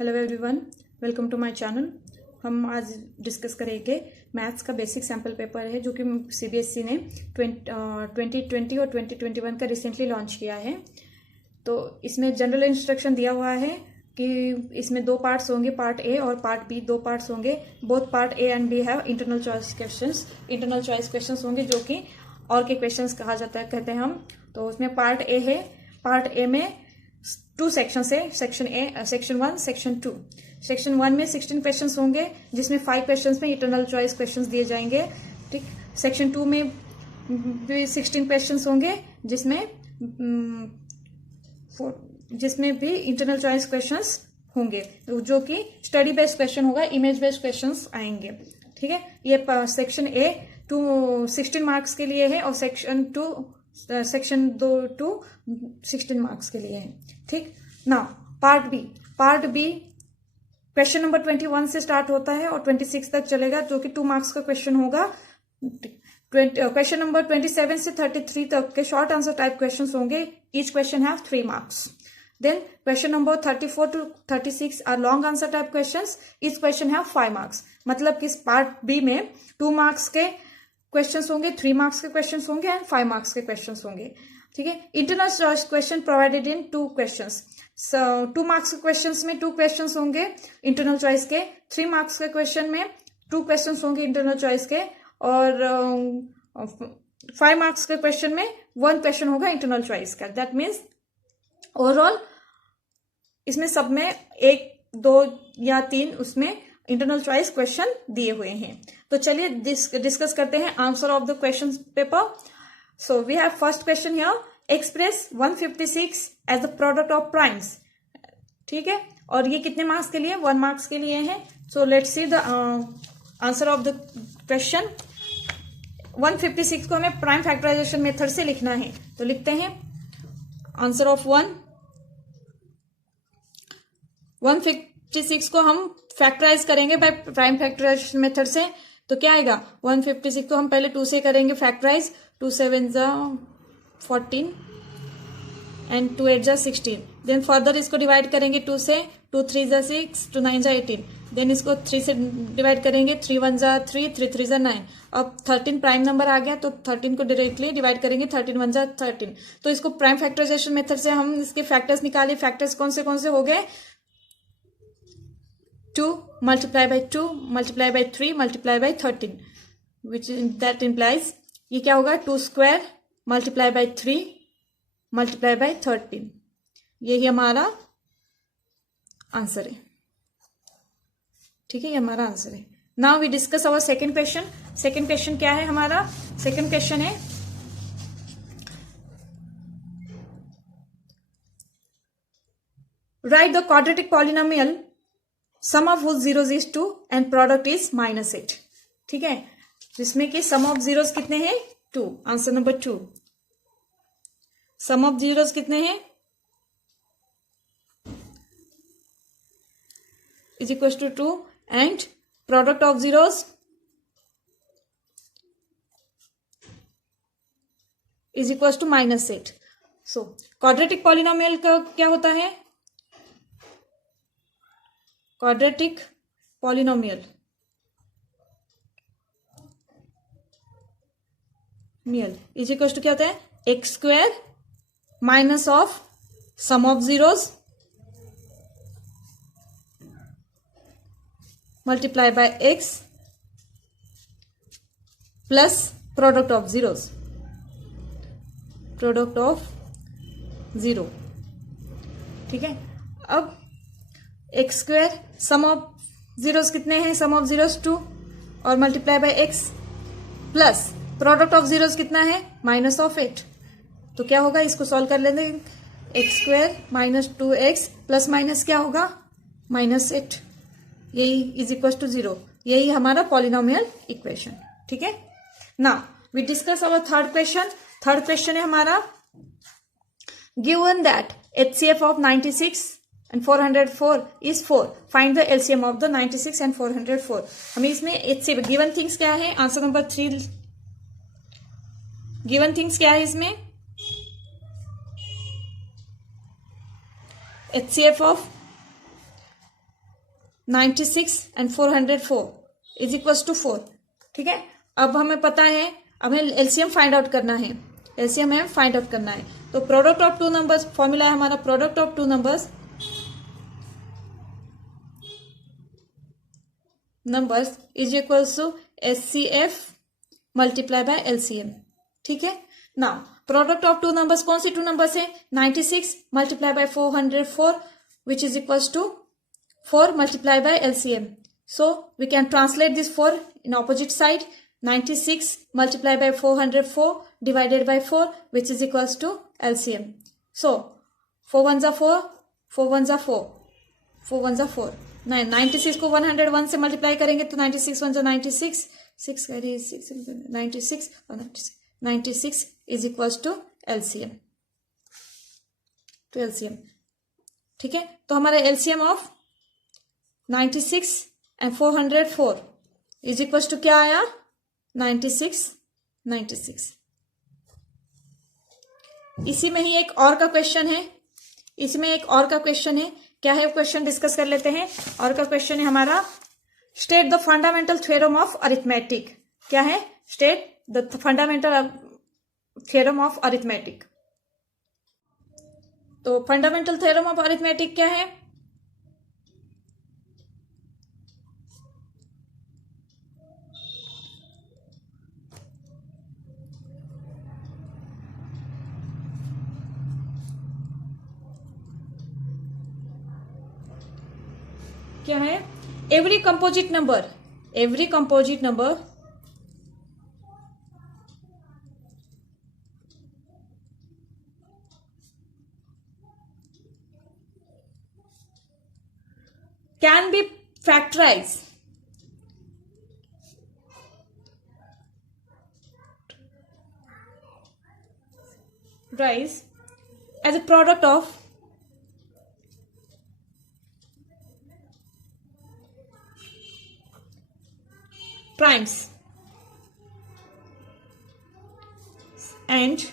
Hello everyone, welcome to my channel. हम आज discuss करेंगे मैथ्स का बेसिक सैम्पल पेपर है जो कि सीबीएसई ने 2020 और 2021 का रिसेंटली लॉन्च किया है। तो इसमें जनरल इंस्ट्रक्शन दिया हुआ है कि इसमें दो पार्ट्स होंगे, पार्ट ए और पार्ट बी, दो पार्ट्स होंगे। Both part A and B have internal choice questions. Internal choice questions होंगे जो कि और के क्वेश्चंस कहा जाता है, कहते हैं हम। तो उसमें पार्ट ए है। पार्ट ए में 2 सेक्शन है, section A, section 1, section 2। Section 1 में 16 क्वेश्चंस होंगे जिसमें 5 क्वेश्चंस में इंटरनल चॉइस क्वेश्चंस दिए जाएंगे। ठीक। सेक्शन 2 में भी 16 क्वेश्चंस होंगे जिसमें भी इंटरनल चॉइस क्वेश्चंस होंगे, जो कि स्टडी बेस्ड क्वेश्चन होगा, इमेज बेस्ड क्वेश्चंस आएंगे। ठीक है। ये सेक्शन ए 16 मार्क्स के लिए है और सेक्शन 2 टू 16 मार्क्स के लिए है। ठीक ना। पार्ट बी क्वेश्चन नंबर 21 से स्टार्ट होता है और 26 तक चलेगा, जो कि 2 मार्क्स का क्वेश्चन होगा। क्वेश्चन नंबर 27 से 33 तक के शॉर्ट आंसर टाइप क्वेश्चंस होंगे। Each question have 3 marks. Then question number 34 to 36 are long answer type questions. Each question have 5 marks. मतलब कि पार्ट बी में 2 मार्क्स के क्वेश्चंस होंगे, 3 मार्क्स के क्वेश्चंस होंगे एंड 5 मार्क्स के क्वेश्चंस होंगे। ठीक है। Internal choice question provided in 2 questions. 2 marks के क्वेश्चंस में 2 क्वेश्चंस होंगे इंटरनल चॉइस के। 3 मार्क्स के क्वेश्चन में 2 क्वेश्चंस होंगे इंटरनल चॉइस के, और 5 मार्क्स के क्वेश्चन में 1 क्वेश्चन होगा इंटरनल चॉइस का। दैट मीन्स ओवरऑल इसमें सब में 1, 2 या 3 उसमें इंटरनल चॉइस क्वेश्चन दिए हुए हैं। तो चलिए डिस्कस करते हैं answer of the question paper. So we have first question here, express 156 as the product of primes. ठीक है। और ये कितने मार्क्स के लिए? 1 मार्क्स के लिए है। So let's see the answer of the question. 156 को हमें प्राइम फैक्टराइजेशन मेथड से लिखना है, तो लिखते हैं आंसर ऑफ 156 को हम फैक्टराइज करेंगे बाय प्राइम फैक्टराइजेशन मेथड से। तो क्या आएगा? 156 को हम पहले 2 से करेंगे फैक्टराइज। 2 7 जा 14 एंड 2 8 जा 16। देन फर्दर इसको डिवाइड करेंगे 2 से। 2 3 जा 6, 2 9 जा 18। देन इसको 3 से डिवाइड करेंगे। 3 1 जा 3, 3 3 जा 9। अब 13 प्राइम नंबर आ गया, तो 13 को डायरेक्टली डिवाइड करेंगे। 13 1 जा 13। तो इसको प्राइम फैक्टराइजेशन मेथड से हम इसके फैक्टर्स निकाले। फैक्टर्स कौन से हो गए? 2 multiply by 2 multiply by 3 multiply by 13, which that implies ये क्या होगा? 2 square multiply by 3 multiply by 13। यही हमारा आंसर है। ठीक है, ये हमारा आंसर है। Now we discuss our second question. Second question क्या है हमारा? सेकेंड क्वेश्चन है, write the quadratic polynomial sum of whose zeros is 2 and product is -8। ठीक है, जिसमें कि सम ऑफ जीरोस कितने हैं? 2। Answer number 2। Sum of zeros कितने हैं? Is equal to 2 and product of zeros is equal to -8। So quadratic polynomial का क्या होता है? Quadratic polynomial is equal to क्या होता है? X square minus of sum of zeros multiply by x plus product of zeros, product of 0। ठीक है। अब x square, sum of zeros कितने हैं? सम ऑफ जीरोस 2 और multiply by x plus product of zeros कितना है? -8। तो क्या होगा? इसको सॉल्व कर लेंगे। X square minus 2x plus minus क्या होगा? -8। यही इज इक्वल टू 0। यही हमारा पॉलिनोमियल इक्वेशन। ठीक है। Now we discuss our third question. Third question है हमारा, गिवन दैट HCF ऑफ 96 and 404 is 4. Find the LCM of the 96 and 404. हमें इसमें HCF गिवन थिंग्स क्या है? Answer number 3। गिवन थिंग्स क्या है इसमें? HCF of 96 and 404 is equals to 4। ठीक है, अब हमें पता है, अब हमें एलसीएम फाइंड आउट करना है, एलसीएम हमें फाइंड आउट करना है। तो product of two numbers, formula है हमारा product of two numbers is equals to HCF multiply by LCM. ठीक है, now product of two numbers, कौन सी टू नंबर्स है, 96 multiply by 404 which is equals to 4 multiply by LCM. So we can translate this 4 in opposite side. 96 multiplied by 404 divided by 4 which is equals to LCM. So 4 ones are 4, 4 ones are 4, 4 ones are 4. 96 को 101 से multiply करेंगे तो 96 ones are 96, 6 carry 6, 96 और 96 is equals to LCM. To LCM. ठीक है, तो हमारा LCM of 96 and 404 is equal to क्या आया, 96। इसी में ही एक और का क्वेश्चन है, इसमें एक और का क्वेश्चन है, क्या है क्वेश्चन डिस्कस कर लेते हैं। और का क्वेश्चन है हमारा, state the fundamental theorem of arithmetic. क्या है, state the fundamental theorem of arithmetic. तो फंडामेंटल थ्योरम ऑफ अरिथमेटिक क्या है, क्या है, every composite number can be factorise as a product of primes and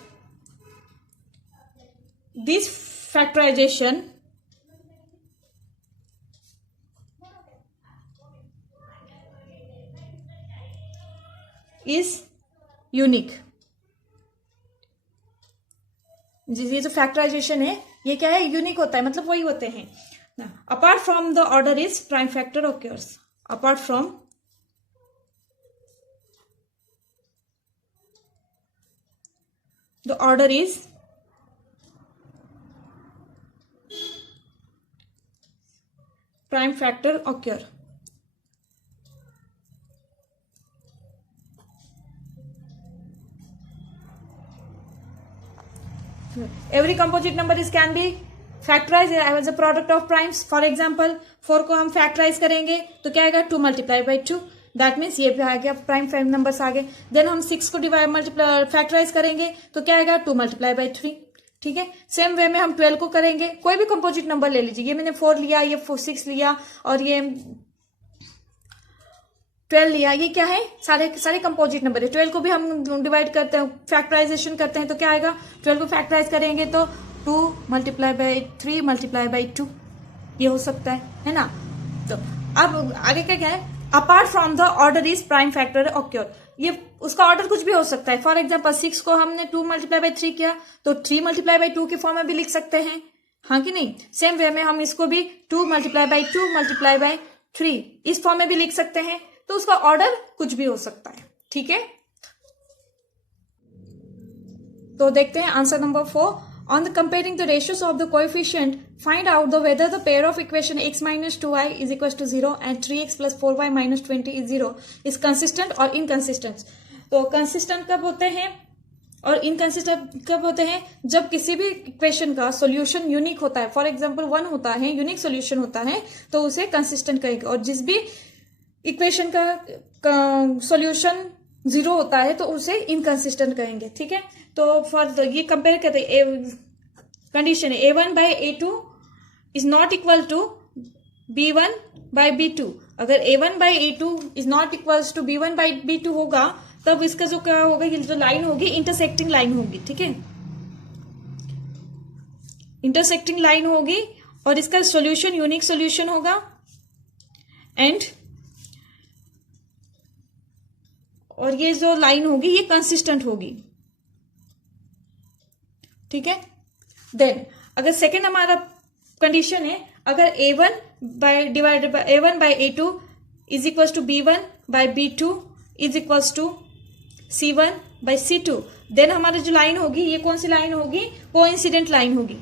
this factorization is unique। ये जो factorisation है ये क्या है, यूनिक होता है, मतलब वही होते हैं। Apart from the order is prime factor occurs, apart from the order is prime factor occur। Every composite number is can be factorized as a product of primes। For example 4 को हम factorize करेंगे तो क्या आएगा, 2 multiplied by 2, that means ये भी आ गया, prime numbers आ गए। देन हम 6 को डिवाइड मल्टीप्लाई फैक्टराइज करेंगे तो क्या आएगा, 2 मल्टीप्लाई बाई 3। ठीक है, सेम वे में हम 12 को करेंगे, कोई भी कंपोजिट नंबर ले लीजिए, ये मैंने 4 लिया, ये 6 लिया और ये 12 लिया, ये क्या है, सारे कंपोजिट नंबर है। 12 को भी हम डिवाइड करते हैं, फैक्टराइजेशन करते हैं तो क्या आएगा, 12 को फैक्टराइज करेंगे तो 2 मल्टीप्लाई बाई 3 मल्टीप्लाई बाई 2 ये हो सकता है ना। तो अब आगे क्या है, apart from the order is prime factor occur, ये उसका ऑर्डर कुछ भी हो सकता है। फॉर एग्जांपल 6 को हमने 2 मल्टीप्लाई बाई 3 किया तो 3 मल्टीप्लाई बाई 2 के फॉर्म में भी लिख सकते हैं, हाँ कि नहीं। सेम वे में हम इसको भी 2 मल्टीप्लाई बाई 2 मल्टीप्लाई बाई 3 इस फॉर्म में भी लिख सकते हैं, तो उसका ऑर्डर कुछ भी हो सकता है। ठीक है, तो देखते हैं answer number 4। On the comparing the ratios of the coefficient, find out the whether the pair of equation x minus 2y is equals to 0 and 3x plus 4y minus 20 is 0 is consistent or inconsistent। तो consistent कब होते हैं और inconsistent कब होते हैं, जब किसी भी इक्वेशन का सॉल्यूशन यूनिक होता है। फॉर एग्जांपल 1 होता है, यूनिक सॉल्यूशन होता है तो उसे कंसिस्टेंट कहेंगे, और जिस भी इक्वेशन का सॉल्यूशन 0 होता है तो उसे इनकंसिस्टेंट कहेंगे। ठीक है, तो फॉर ये कंपेयर करते हैं, कंडीशन है A1 by A2 is not equal to B1 by B2। अगर A1 by A2 is not equal to B1 by B2 होगा तब इसका जो क्या होगा, ये जो लाइन होगी इंटरसेक्टिंग लाइन होगी। ठीक है, इंटरसेक्टिंग लाइन होगी और इसका सॉल्यूशन यूनिक सॉल्यूशन होगा एंड और ये जो लाइन होगी ये कंसिस्टेंट होगी, ठीक है। देन अगर सेकेंड हमारा कंडीशन है, अगर a1 by divided by a1 by a2 is equal to b1 by b2 is equal to c1 by c2, then हमारी जो लाइन होगी ये कौन सी लाइन होगी, कोइंसिडेंट लाइन होगी,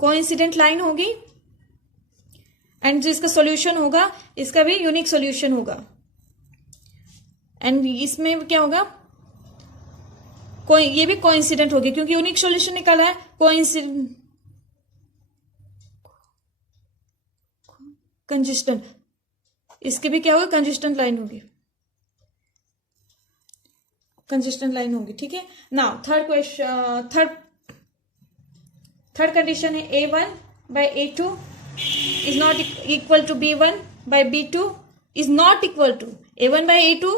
कोइंसिडेंट लाइन होगी। एंड जो इसका सॉल्यूशन होगा इसका भी यूनिक सॉल्यूशन होगा। एंड इसमें क्या होगा, ये भी कोइंसिडेंट होगी क्योंकि यूनिक सॉल्यूशन निकल रहा है। कोइंसिडेंट कंसिस्टेंट, इसकी भी क्या होगा, कंसिस्टेंट लाइन होगी, कंसिस्टेंट लाइन होगी, ठीक है। Now third question, third condition है a1 by a2 is not equal to b1 by b2 is not equal to a1 by a2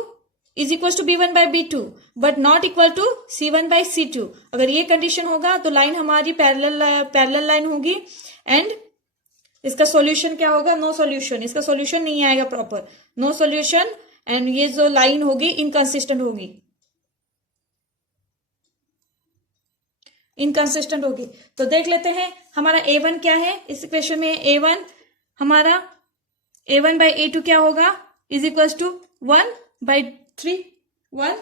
is equal to b1 by b2 but not equal to c1 by c2। अगर ये condition होगा तो line हमारी parallel line होगी। And इसका solution क्या होगा, no solution, इसका सॉल्यूशन नहीं आएगा प्रॉपर, नो सॉल्यूशन। एंड ये जो लाइन होगी इनकंसिस्टेंट होगी, इनकंसिस्टेंट होगी। तो देख लेते हैं हमारा a1 क्या है इस इक्वेशन में। a1 हमारा a1 बाय a2 क्या होगा, is equal to 1 by 3, 1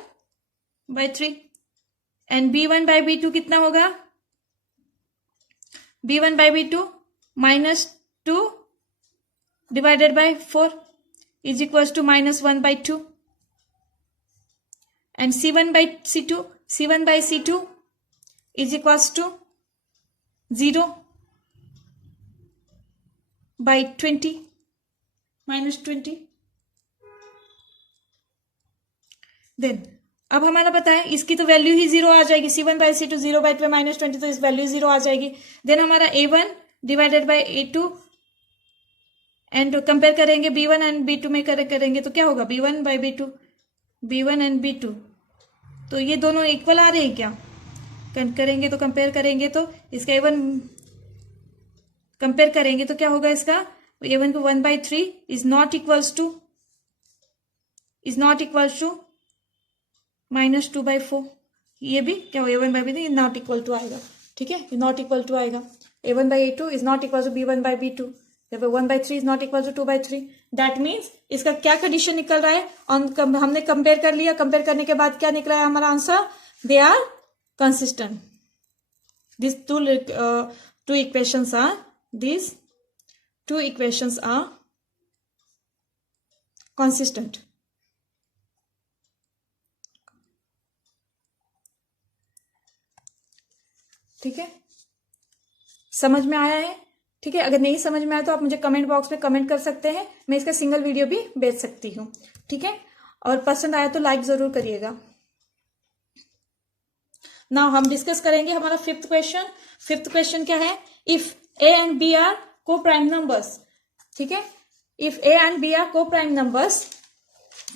by 3। And b1 by b2 कितना होगा, b1 by b2 minus 2 divided by 4 is equal to minus 1 by 2। And c1 by c2, c1 by c2 is equals to 0 by 20 minus 20। Then अब हमारा पता है इसकी तो value ही 0 आ जाएगी, c1 by c2 0 bye minus 20, तो इस वैल्यू 0 आ जाएगी। देन हमारा a1 divided by a2 and compare करेंगे b1 एंड b2 में करेंगे तो क्या होगा, b1 by b2, b1 and b2, तो ये दोनों इक्वल आ रहे हैं क्या, करेंगे तो कंपेयर करेंगे तो इसका a1 कंपेयर करेंगे तो क्या होगा, इसका a1 को 1 by 3 is not equals to minus 2 by 4। ये भी क्या हो, a1 bye b2 not equal to आएगा, ठीक है, नॉट इक्वल टू आएगा। a1 by a2 is not equal to b1 by b2, 1 by 3 is not equal to 2 by 3। That means इसका क्या कंडीशन निकल रहा है, हमने कंपेयर कर लिया, कंपेयर करने के बाद क्या निकला है हमारा answer, they are consistent। These two equations are consistent। ठीक है, समझ में आया है, ठीक है। अगर नहीं समझ में आया तो आप मुझे कमेंट बॉक्स में कमेंट कर सकते हैं, मैं इसका सिंगल वीडियो भी भेज सकती हूँ, ठीक है। और पसंद आया तो लाइक जरूर करिएगा। नाउ हम डिस्कस करेंगे हमारा फिफ्थ क्वेश्चन। फिफ्थ क्वेश्चन क्या है, if a and b are coprime numbers, ठीक है, if a and b are coprime numbers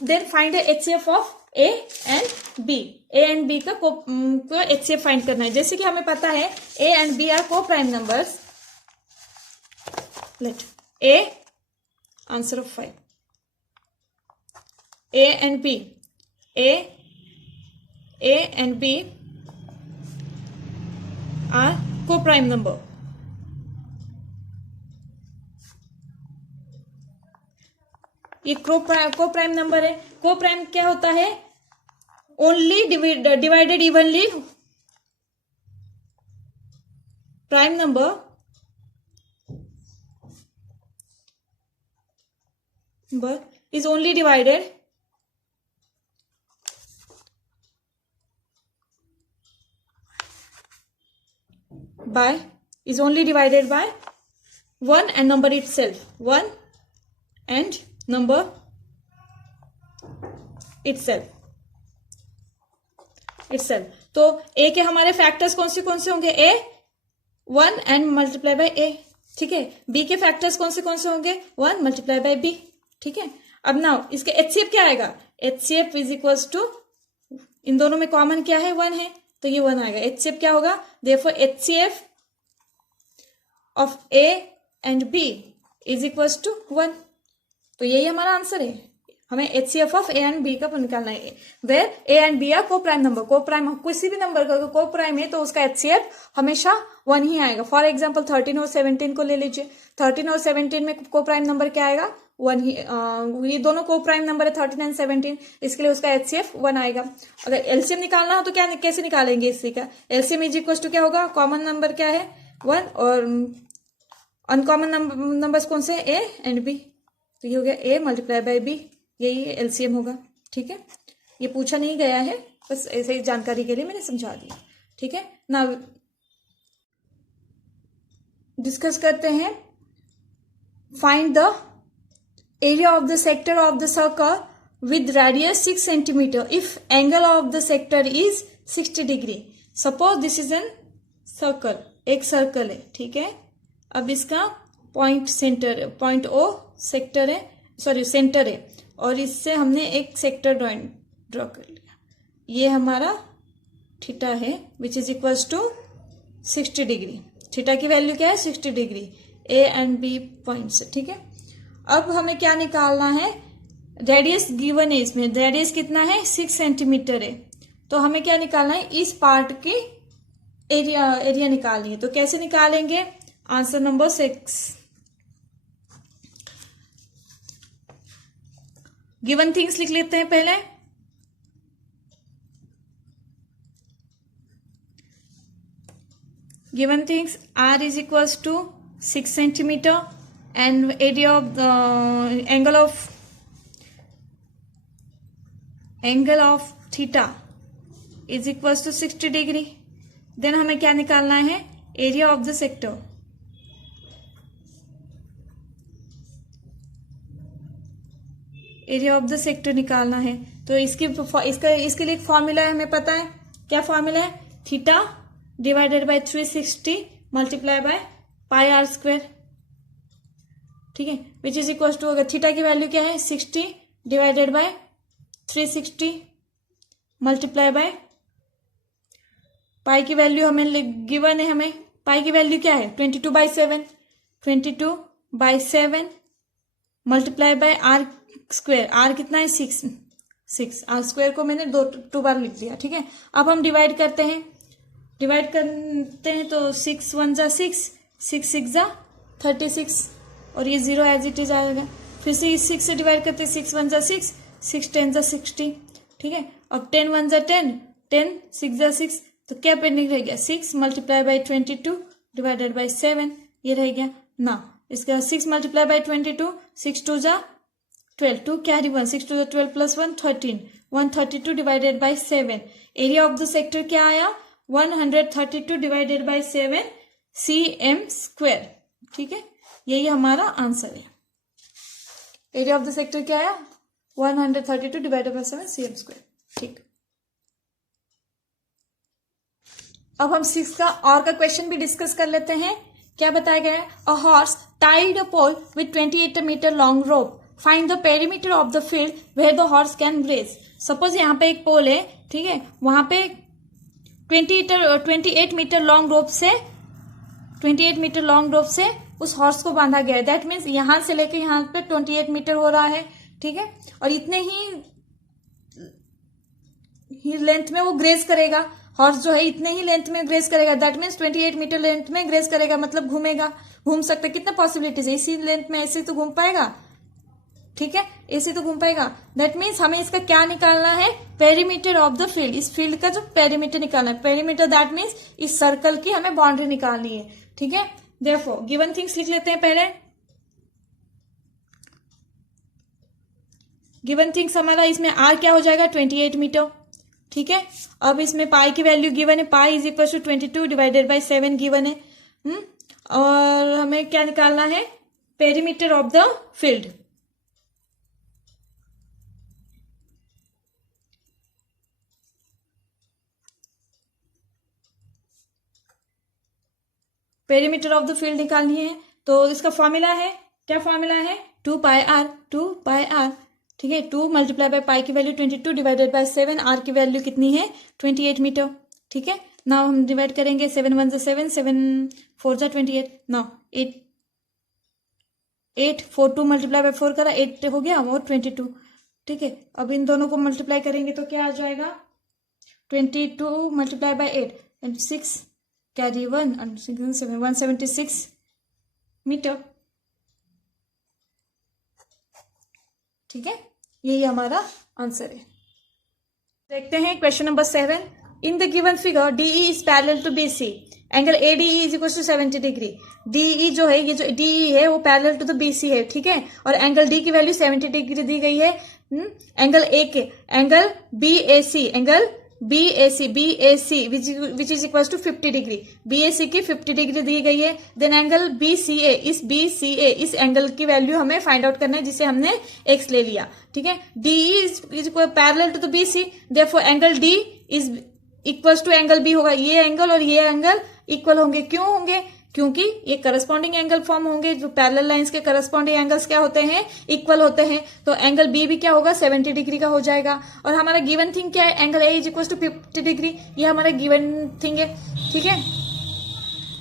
then find HCF of a and b। a and b का HCF find करना है। जैसे कि हमें पता है a and b are coprime numbers, let a answer of 5, a and b, a and b are coprime number. ये coprime number है। को प्राइम क्या होता है, only divided evenly prime number is only divided by 1 and number itself, 1 and number itself। तो a के हमारे factors कौन से होंगे, a 1 and multiply by a, ठीक है। b के फैक्टर्स कौन से होंगे, 1 मल्टीप्लाई बाय b, ठीक है। अब नाउ इसके HCF क्या आएगा, HCF इज इक्वल्स टू, इन दोनों में कॉमन क्या है, 1 है, तो ये 1 आएगा। HCF क्या होगा, therefore HCF of A and B is equal to 1। तो यही हमारा आंसर है। हमें HCF of A and B का निकालना है, where A and B are coprime number. Coprime किसी भी नंबर का को प्राइम है तो उसका HCF हमेशा 1 ही आएगा। फॉर एग्जांपल 13 और 17 को ले लीजिए। 13 और 17 में को प्राइम नंबर क्या आएगा? 1 ही। ये दोनों को प्राइम नंबर है 13 एंड 17, इसके लिए उसका HCF 1 आएगा। अगर एलसीएम निकालना हो तो क्या कैसे निकालेंगे इसी का? एलसीएम इज इक्वल टू क्या होगा? कॉमन नंबर क्या है? 1 और अनकॉमन नंबर्स कौन से? A and B. तो ये हो गया ए मल्टीप्लाई बाई बी, यही एलसीएम होगा। ठीक है, ये पूछा नहीं गया है, बस ऐसे ही जानकारी के लिए मैंने समझा दिया। ठीक है, ना डिस्कस करते हैं। Find the area of the sector of the circle with radius 6 centimetre if angle of the sector is 60 degree. Suppose this is an circle, एक सर्कल है। ठीक है, अब इसका point centre, point O sector है, sorry centre है, और इससे हमने एक सेक्टर ड्रॉ कर लिया। ये हमारा थीटा है which is equals to 60 degree. Theta की वैल्यू क्या है? 60 degree, A and B points. ठीक है, अब हमें क्या निकालना है? रेडियस गिवन है, इसमें रेडियस कितना है? 6 सेंटीमीटर है। तो हमें क्या निकालना है? इस पार्ट की एरिया निकालनी है। तो कैसे निकालेंगे? Answer number 6। गिवन थिंग्स लिख लेते हैं पहले। Given things r is equals to 6 centimetre and area of the angle of theta is equals to 60 degree. Then हमें क्या निकालना है? Area of the sector. Area of the sector निकालना है। तो इसके लिए एक फॉर्मूला है, हमें पता है क्या फॉर्मूला है? Theta divided by 360 multiply by pi r square. ठीक है, विच इज इक्वल टू, अगर थीटा की वैल्यू क्या है? 60 divided by 360 multiply by pi की वैल्यू हमें गिवन है। हमें पाई की वैल्यू क्या है? 22/7। 22/7 multiply by r square. R कितना है? 6। आर स्क्वायर को मैंने दो बार लिख दिया। ठीक है, अब हम डिवाइड करते हैं। तो 6 1 जा 6, 6 6 जा 36, और ये 0 एज इट इज आएगा। फिर से इस 6 से डिवाइड करते हैं। 6 1 जा 6, 6 10 जा 60। ठीक है, अब 10 1 जा 10, 10 6 जा 6, तो क्या पेंडिंग रह गया? 6 मल्टीप्लाई बाई 22 डिवाइडेड बाई 7, ये रह गया ना। इसका 6 मल्टीप्लाई बाई 22, 6 2 जा 12, 2 कैरी 1, 6 2 जा 12 plus 1 13, 132 divided by 7। Area of the sector क्या आया? 132 डिवाइडेड बाई 7 cm स्क्वायर। ठीक है, यही हमारा आंसर है। एरिया ऑफ द सेक्टर क्या आया? 132 डिवाइडेड बाई 7 cm स्क्वायर। ठीक, अब हम 6 का और का क्वेश्चन भी डिस्कस कर लेते हैं। क्या बताया गया है? A horse tied a pole with 28 metre long rope, find the perimeter of the field where the horse can graze. Suppose यहाँ पे एक पोल है, ठीक है, वहां पे 28 मीटर लॉन्ग रोप से उस हॉर्स को बांधा गया है। दैट मीन्स यहां से लेके यहां पे 28 मीटर हो रहा है। ठीक है, और इतने ही लेंथ में वो ग्रेज करेगा। हॉर्स जो है इतने ही लेंथ में ग्रेज करेगा। दैट मीन्स 28 मीटर लेंथ में ग्रेज करेगा, मतलब घूमेगा, घूम सकता है। कितना पॉसिबिलिटीज है? इसी लेंथ में ऐसे तो घूम पाएगा। ठीक है, ऐसे तो घूम पाएगा। दैट मीन्स हमें इसका क्या निकालना है? Perimeter of the field. इस फील्ड का जो पेरीमीटर निकालना है। पेरीमीटर दैट मीन्स इस सर्कल की हमें बाउंड्री निकालनी है। ठीक है, देयरफॉर गिवन थिंग्स लिख लेते हैं पहले। गिवन थिंग्स हमारा इसमें आर क्या हो जाएगा? 28 मीटर। ठीक है, अब इसमें पाई की वैल्यू गिवन है। Pi is equal to 22 divided by 7 given है। और हमें क्या निकालना है? Perimeter of the field. Perimeter of the field निकालनी है, तो इसका फॉर्मूला है, क्या फॉर्मूला है? 2 पाई आर। ठीक है, 2 मल्टीप्लाई बाय पाई की वैल्यू 22 डिवाइडेड बाय 7, आर की वैल्यू कितनी है? 28 मीटर। ठीक है, नाउ हम डिवाइड करेंगे। 7 1 जा 7, 7 4 जा 28। नाउ 8 8, 4 2 मल्टीप्लाई बाय 4 करा 8 हो गया और 22। ठीक है, अब इन दोनों को मल्टीप्लाई करेंगे तो क्या आ जाएगा 22 multiply by 8 and 6 carry 1 and 6 and 7 176 metre. ठीक है, यही हमारा आंसर है। देखते हैं question number 7। In the given figure DE is parallel to BC, angle ADE is equal to 70 degree. DE जो है, ये जो DE है वो पैरेलल टू द BC है। ठीक है, और एंगल D की वैल्यू 70 डिग्री दी गई है। Angle BAC which is equal to 50 degree, BAC की 50 डिग्री दी गई है। देन एंगल BCA, इस एंगल की वैल्यू हमें फाइंड आउट करना है जिसे हमने x ले लिया। ठीक है, DE is parallel to the BC, therefore angle D is equal to angle B होगा। ये एंगल और ये एंगल इक्वल होंगे। क्यों होंगे? क्योंकि ये करस्पॉन्डिंग एंगल फॉर्म होंगे। जो पैरेलल लाइंस के करस्पॉन्डिंग एंगल्स क्या होते हैं? इक्वल होते हैं। तो एंगल बी भी क्या होगा? 70 डिग्री का हो जाएगा। और हमारा गिवन थिंग क्या है? Angle A is equal to 50 degree. ये हमारा गिवन थिंग है। ठीक है,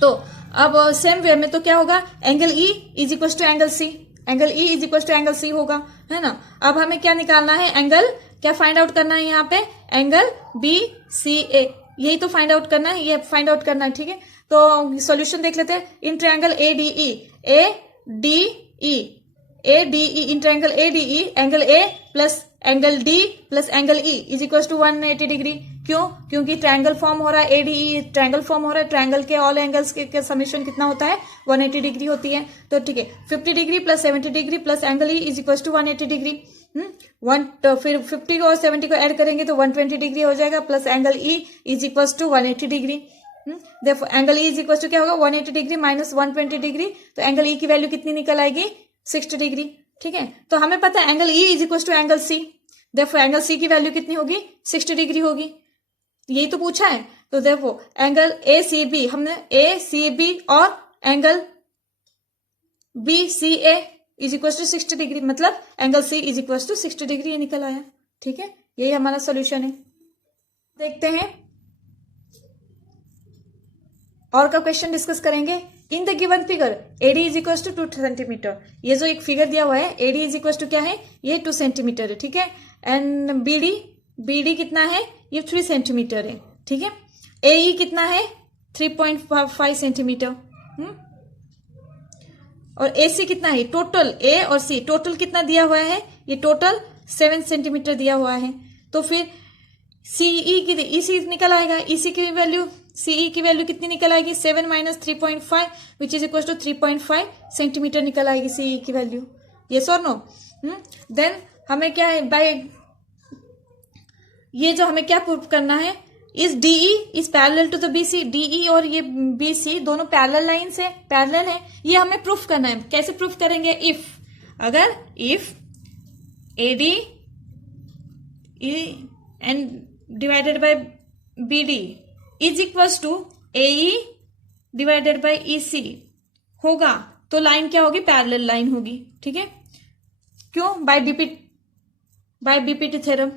तो अब सेम वे में तो क्या होगा? Angle E is equal to angle C, angle E is equal to angle C होगा, है ना। अब हमें क्या निकालना है? एंगल क्या फाइंड आउट करना है यहाँ पे? एंगल BCA, यही तो फाइंड आउट करना है, ये फाइंड आउट करना है। ठीक है, तो सॉल्यूशन देख लेते हैं। In triangle ADE in triangle ADE angle A plus angle D plus angle E is equal to 180 degree. क्यों? क्योंकि ट्रायंगल फॉर्म हो रहा है, ADE ट्रायंगल फॉर्म हो रहा है। ट्रायंगल के ऑल एंगल्स के समेशन कितना होता है? 180 डिग्री होती है। तो ठीक है, 50 degree plus 70 degree plus angle E is equal to 180 degree. तो फिर 50 को और 70 को ऐड करेंगे तो 120 डिग्री हो जाएगा, plus angle E is equal to 180 degree. देखो angle E is equal to क्या होगा? 180 डिग्री माइनस 120 डिग्री। तो एंगल E की वैल्यू कितनी निकल आएगी? 60 डिग्री। ठीक है, तो हमें पता है angle E is equal to angle C। देखो एंगल C की वैल्यू कितनी होगी? 60 डिग्री होगी। यही तो पूछा है। तो देखो एंगल ACB, हमने ACB और angle BCA is equal to 60 degree, मतलब angle C is equal to 60 degree, ये निकल आया। ठीक है, यही हमारा सोल्यूशन है। देखते हैं और का क्वेश्चन डिस्कस करेंगे। In the given figure AD is equal to 2 centimetre. ये जो एक फिगर दिया हुआ है AD इज इक्वल टू क्या है? ये 2 सेंटीमीटर है। ठीक है, एंड BD कितना है? ये 3 सेंटीमीटर है। ठीक है, AE कितना है? 3.5 सेंटीमीटर। और AC कितना है? टोटल A और C टोटल कितना दिया हुआ है? ये टोटल 7 सेंटीमीटर दिया हुआ है। तो फिर CE की EC निकल आएगा। EC की वैल्यू, CE की वैल्यू कितनी निकल आएगी? 7 minus 3.5 which is equal to 3.5 centimetre निकल आएगी CE की वैल्यू। यस और नो? देन हमें क्या है? बाय ये जो हमें क्या प्रूव करना है? इस DE is parallel to the BC। DE और ये BC दोनों पैरेलल लाइंस है, पैरेलल है। ये हमें प्रूफ करना है। कैसे प्रूफ करेंगे? अगर if AD and divided by BD is equal to AE divided by EC होगा तो लाइन क्या होगी? पैरेलल लाइन होगी। ठीक है, क्यों? By BPT theorem,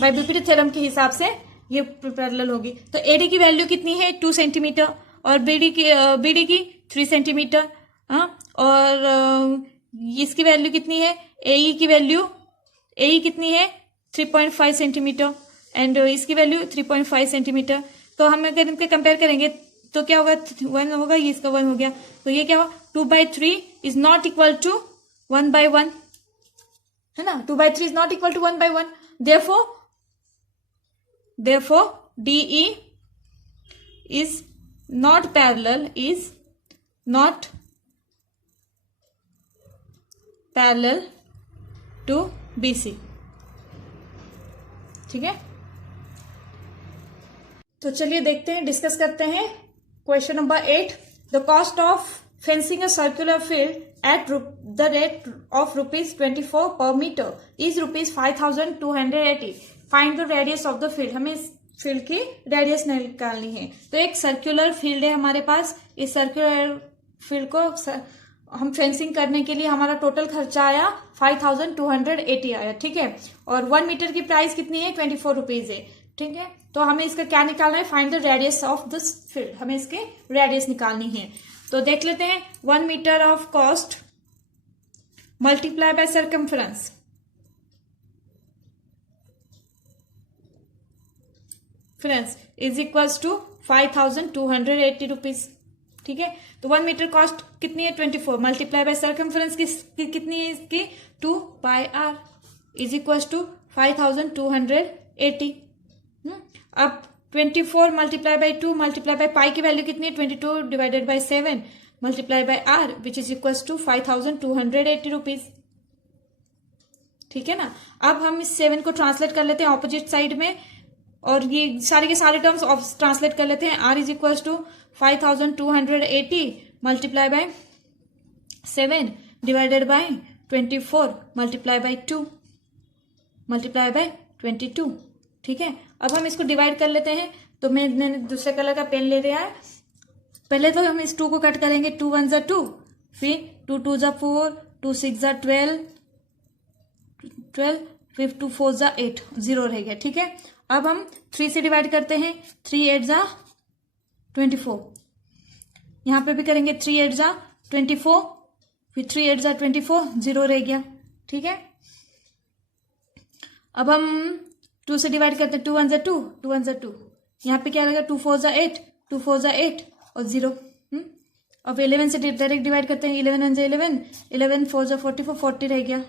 by BPT theorem के हिसाब से ये पैरेलल होगी। तो AD की वैल्यू कितनी है? 2 सेंटीमीटर और BD की 3 सेंटीमीटर। और इसकी वैल्यू कितनी है? AE की वैल्यू, AE कितनी है? 3.5 सेंटीमीटर एंड इसकी वैल्यू 3.5 सेंटीमीटर। तो हम अगर इनके कंपेयर करेंगे तो क्या होगा? 1 होगा, ये इसका 1 हो गया। तो ये क्या होगा? 2/3 इज नॉट इक्वल टू 1/1, है ना। 2/3 is not equal to 1/1। therefore DE is not parallel to BC। ठीक है, तो चलिए देखते हैं, डिस्कस करते हैं question number 8। The cost of fencing a circular field at the rate of ₹24 per metre is ₹5280। Find the radius of the field. हमें इस फील्ड की रेडियस निकालनी है। तो एक सर्कुलर फील्ड है हमारे पास। इस सर्कुलर फील्ड को हम फेंसिंग करने के लिए हमारा टोटल खर्चा आया 5280 आया। ठीक है, और 1 मीटर की प्राइस कितनी है? 24 रुपीज है। ठीक है, तो हमें इसका क्या निकालना है? Find the radius of this field. हमें इसके रेडियस निकालनी है। तो देख लेते हैं 1 metre of cost multiply by circumference, friends is equals to 5280 rupees. ठीक है, तो 1 मीटर कॉस्ट कितनी है 24, मल्टीप्लाई बाय सर्कमफ्रेंस कितनी है इसकी 2 pi r is equals to 5280। अब 24 multiply by 2 multiply by pi की वैल्यू कितनी है 22 divided by 7 multiply by r which is equals to 5280 rupees. ठीक है ना, अब हम इस 7 को ट्रांसलेट कर लेते हैं ऑपोजिट साइड में और ये सारे के सारे टर्म्स ट्रांसलेट कर लेते हैं। R is equals to 5280 multiply by 7 divided by 24 multiply by 2 multiply by 22। ठीक है, अब हम इसको डिवाइड कर लेते हैं। तो मैंने दूसरे कलर का पेन ले लिया है। पहले तो हम इस 2 को कट करेंगे, 2 1 जा 2, फिर 2 2 जा 4, 2 6 जा 12, फिर 2 4 जा 8, 0 रह गया। ठीक है, अब हम 3 से डिवाइड करते हैं, 3 8 जा 24, यहां पे भी करेंगे 3 8 जा 24, फिर 3 8 जा 24, 0 रह गया। ठीक है, अब हम 2 से डिवाइड करते हैं, 2 1 जा 2, 2 1 जा 2, यहाँ पे क्या रहेगा 2 4 जा 8, 2 4 जा 8 और 0। अब 11 से डायरेक्ट डिवाइड करते हैं, 11 1 जा 11, 11 4 जा 44, 40 रह गया।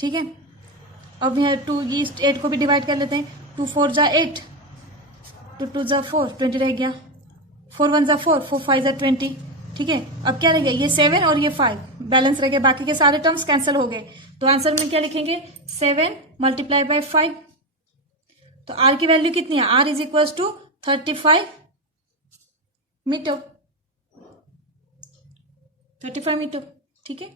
ठीक है, अब यहाँ 2 8 को भी डिवाइड कर लेते हैं, 2 4 जा 8, 2 2 जा 4, 20 रह गया, 4 1 जा 4, 4 5 जा 20। ठीक है, अब क्या रह गया, ये 7 और ये 5 बैलेंस रह गया, बाकी के सारे टर्म्स कैंसिल हो गए। तो आंसर में क्या लिखेंगे 7 मल्टीप्लाई बाय 5। तो आर की वैल्यू कितनी है, r is equal to 35 metre, 35 metre. ठीक है,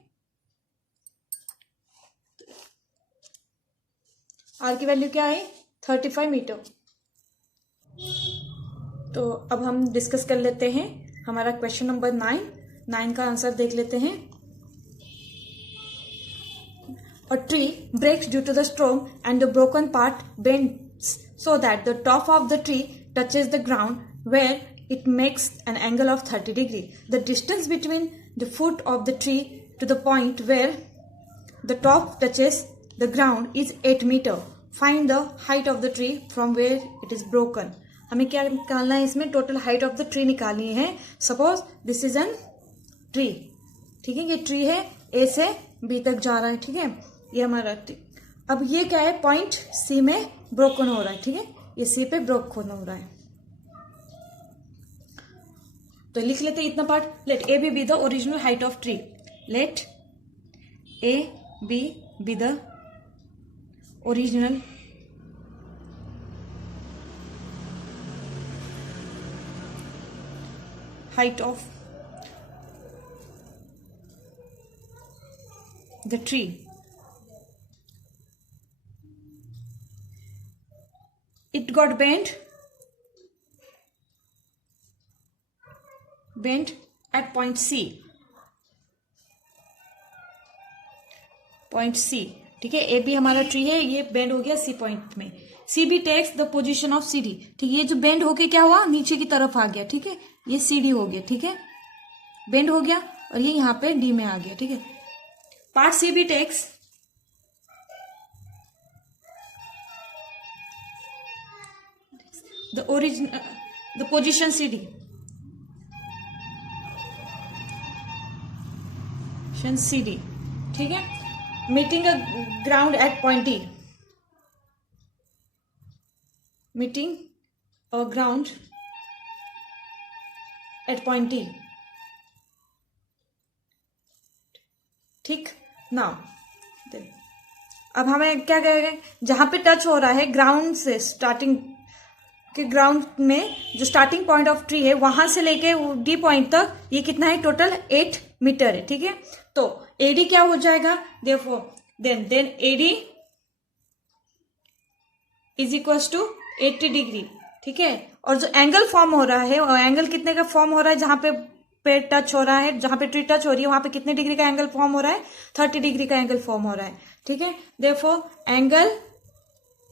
आर की वैल्यू क्या है 35 मीटर। तो अब हम डिस्कस कर लेते हैं हमारा क्वेश्चन नंबर 9 का आंसर देख लेते हैं। A tree breaks due to the storm and the broken part bends so that the top of the tree touches the ground where it makes an angle of 30 degrees. The distance between the foot of the tree to the point where the top touches the ground is 8 meter. Find the height of the tree from where it is broken. हमें क्या निकालना है, इसमें total height of the tree निकालनी है। Suppose this is N tree. ठीक है, ये ट्री है, ए से बी तक जा रहा है। ठीक है, ये हमारा ट्री। अब ये क्या है, पॉइंट सी में ब्रोकन हो रहा है। ठीक है, ये सी पे ब्रोकन हो रहा है। तो लिख लेते हैं इतना part. Let A B the original height of tree. Let A B the original height of the tree. It got bent at point C. Point C. ठीक है, ए बी हमारा ट्री है, ये बेंड हो गया सी पॉइंट में। C B takes the position of C D. ठीक है, ये जो बेंड होके क्या हुआ, नीचे की तरफ आ गया। ठीक है, ये सी डी हो गया। ठीक है, बेंड हो गया और ये यहाँ पे डी में आ गया। ठीक है, part C B takes the position C D, C D. ठीक है, meeting a ground at point D, meeting a ground at point D. ठीक, नाउ अब हमें क्या करेंगे, जहां पे टच हो रहा है ग्राउंड से, स्टार्टिंग के ग्राउंड में जो स्टार्टिंग पॉइंट ऑफ ट्री है वहां से लेके डी पॉइंट तक ये कितना है, टोटल 8 मीटर है। ठीक है, तो एडी क्या हो जाएगा, then AD is equals to 80 degree. ठीक है, और जो एंगल फॉर्म हो रहा है, और एंगल कितने का फॉर्म हो रहा है, जहां पे टच हो रहा है, जहां पे ट्री टच हो रही है वहां पे कितने डिग्री का एंगल फॉर्म हो रहा है, 30 डिग्री का एंगल फॉर्म हो रहा है। ठीक है, therefore angle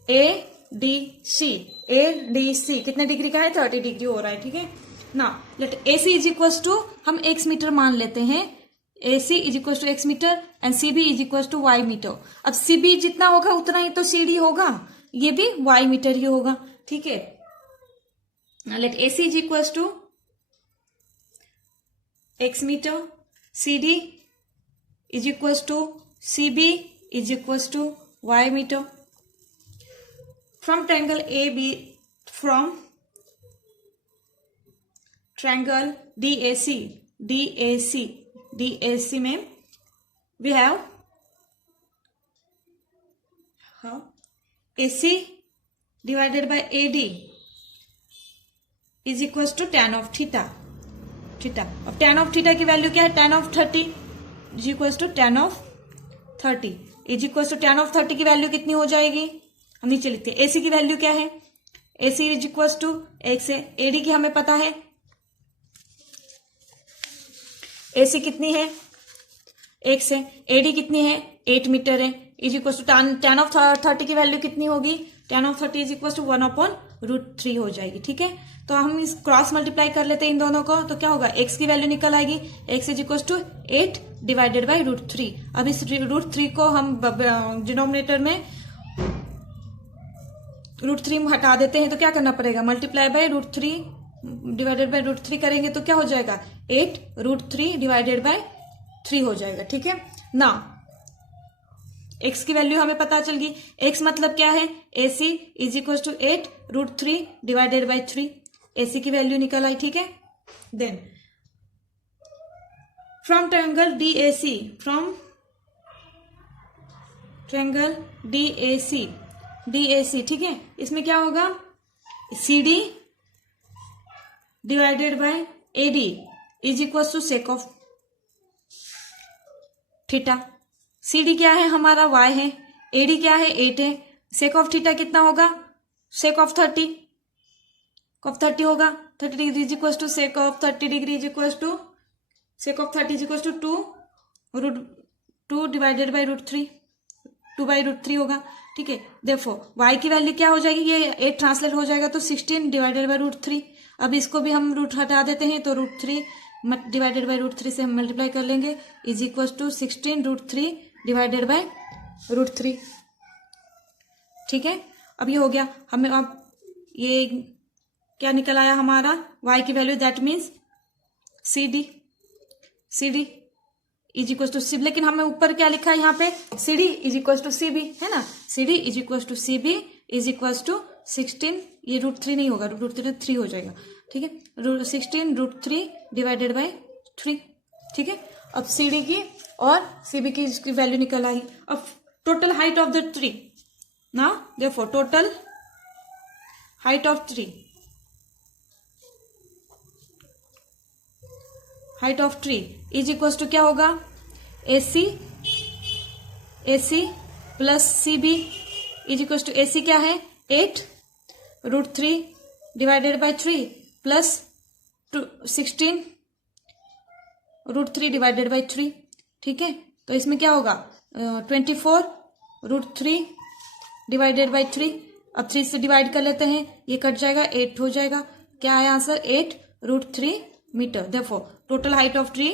A D C कितने डिग्री का है, 30 डिग्री हो रहा है। ठीक है, ना let AC is equal to हम x मीटर मान लेते हैं, AC is equal to x metre and CB is equal to y metre. अब CB जितना होगा उतना ही तो CD होगा, ये भी y मीटर ही होगा, ठीक है। Let AC is equal to x metre, CD is equal to CB is equal to y metre. From triangle AB, from triangle DAC में we have AC divided by AD is equals to tan of theta। अब tan of theta की value क्या है, tan of 30 is equals to tan of 30 is equals to tan of 30 की value कितनी हो जाएगी, हम नीचे लिखते हैं। AC की वैल्यू क्या है, AC is equal to x है, AD की हमें पता है, AC कितनी है x है, AD कितनी है 8 मीटर है, is equal to tan of 30 की वैल्यू कितनी होगी, tan of 30 is equal to 1/√3 हो जाएगी, ठीक है। तो हम इस क्रॉस मल्टीप्लाई कर लेते हैं इन दोनों को, तो क्या होगा, x की वैल्यू निकल आएगी, x is equal to 8 divided by √3। अब इस √3 को हम डिनोमिनेटर में √3 हटा देते हैं, तो क्या करना पड़ेगा, मल्टीप्लाई बाई √3 डिवाइडेड बाई √3 करेंगे तो क्या हो जाएगा, 8√3 डिवाइडेड बाई 3 हो जाएगा, ठीक है ना। x की वैल्यू हमें पता चल गई, x मतलब क्या है, AC is equal to 8√3 divided by 3, AC की वैल्यू निकल आई, ठीक है। देन फ्रॉम ट्रायंगल DAC, ठीक है, इसमें क्या होगा, CD divided by AD is equal to sec of theta. CD क्या है हमारा, y है, AD क्या है 8 है, सेक ऑफ थीटा कितना होगा, सेक ऑफ 30 होगा, 30 degree is equal to sec of 30 degree is equal to sec of 30 is equal to 2 divided by √3, 2/√3 होगा, ठीक है। देखो y की वैल्यू क्या हो जाएगी, ये 8 ट्रांसलेट हो जाएगा तो 16 डिवाइडेड बाई √3। अब इसको भी हम रूट हटा देते हैं, तो √3 डिवाइडेड बाई √3 से हम मल्टीप्लाई कर लेंगे, is equal to 16√3 divided by √3, ठीक है। अब ये हो गया, हमें अब ये क्या निकल आया हमारा, y की value, that means CD is equal to CB, लेकिन हमें ऊपर क्या लिखा है यहाँ पे, CD is equal to CB है ना, CD is equal to CB is equal to 16, ये √3 नहीं होगा, √3 हो जाएगा, ठीक है, 16√3 डिवाइडेड बाई 3, ठीक है। अब CD की और CB की वैल्यू निकल आई। अब total height of the tree ना, देखो total height of tree is equal to क्या होगा, AC plus CB is equal to, AC क्या है 8√3 divided by 3 plus 16√3 divided by 3, ठीक है। तो इसमें क्या होगा, 24√3 डिवाइडेड बाई 3, अब 3 से डिवाइड कर लेते हैं, ये कट जाएगा, 8 हो जाएगा, क्या आया आंसर, 8√3 मीटर। देखो टोटल हाइट ऑफ ट्री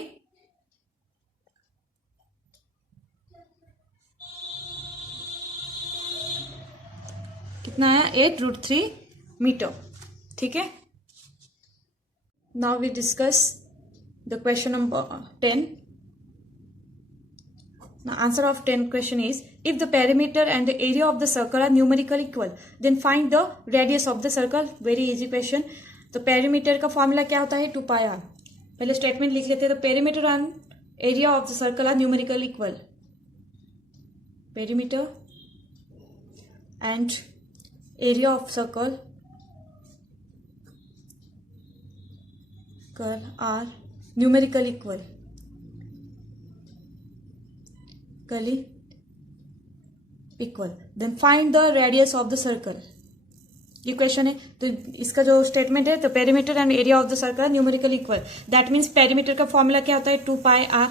कितना है, 8√3 मीटर, ठीक है। Now we discuss the question number 10। Now answer of 10 question is, if the perimeter and the area of the circle are numerically equal, then find the radius of the circle। Very easy question। तो perimeter का formula क्या होता है, 2πr। पहले statement लिख लेते हैं, तो perimeter and area of the circle are numerically equal। perimeter and area of circle are numerically equal। Then find the radius of the circle, ये क्वेश्चन है। तो इसका जो स्टेटमेंट है, तो perimeter and area of the circle numerical equal, that means perimeter का formula क्या होता है, 2πr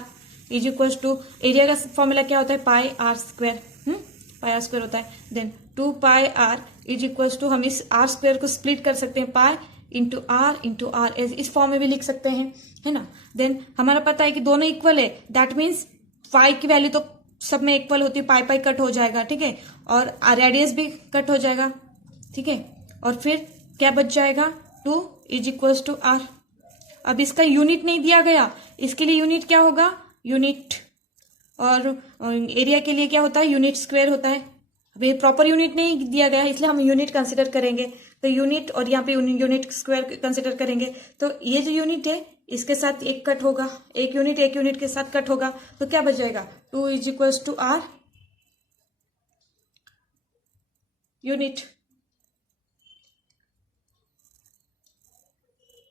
is equal to, area का फॉर्मूला क्या होता है, πr², πr² होता है। Then 2πr is equal to, हम इस r² को स्प्लिट कर सकते हैं, पाई इंटू आर इस फॉर्म में भी लिख सकते हैं, है ना। देन हमारा पता है कि दोनों इक्वल है, दैट मीन्स फाई की वैल्यू तो सब में इक्वल होती है, पाई पाई कट हो जाएगा, ठीक है, और रेडियस भी कट हो जाएगा, ठीक है, और फिर क्या बच जाएगा, 2 इज इक्वल टू आर। अब इसका यूनिट नहीं दिया गया, इसके लिए यूनिट क्या होगा, यूनिट, और एरिया के लिए क्या होता है, यूनिट स्क्वायर होता है। अभी प्रॉपर यूनिट नहीं दिया गया है, इसलिए हम यूनिट कंसिडर करेंगे, तो यूनिट और यहाँ पे यूनिट स्क्वायर कंसिडर करेंगे। तो ये जो यूनिट है इसके साथ एक कट होगा, एक यूनिट के साथ कट होगा, तो क्या बच जाएगा, 2 is equal to r unit.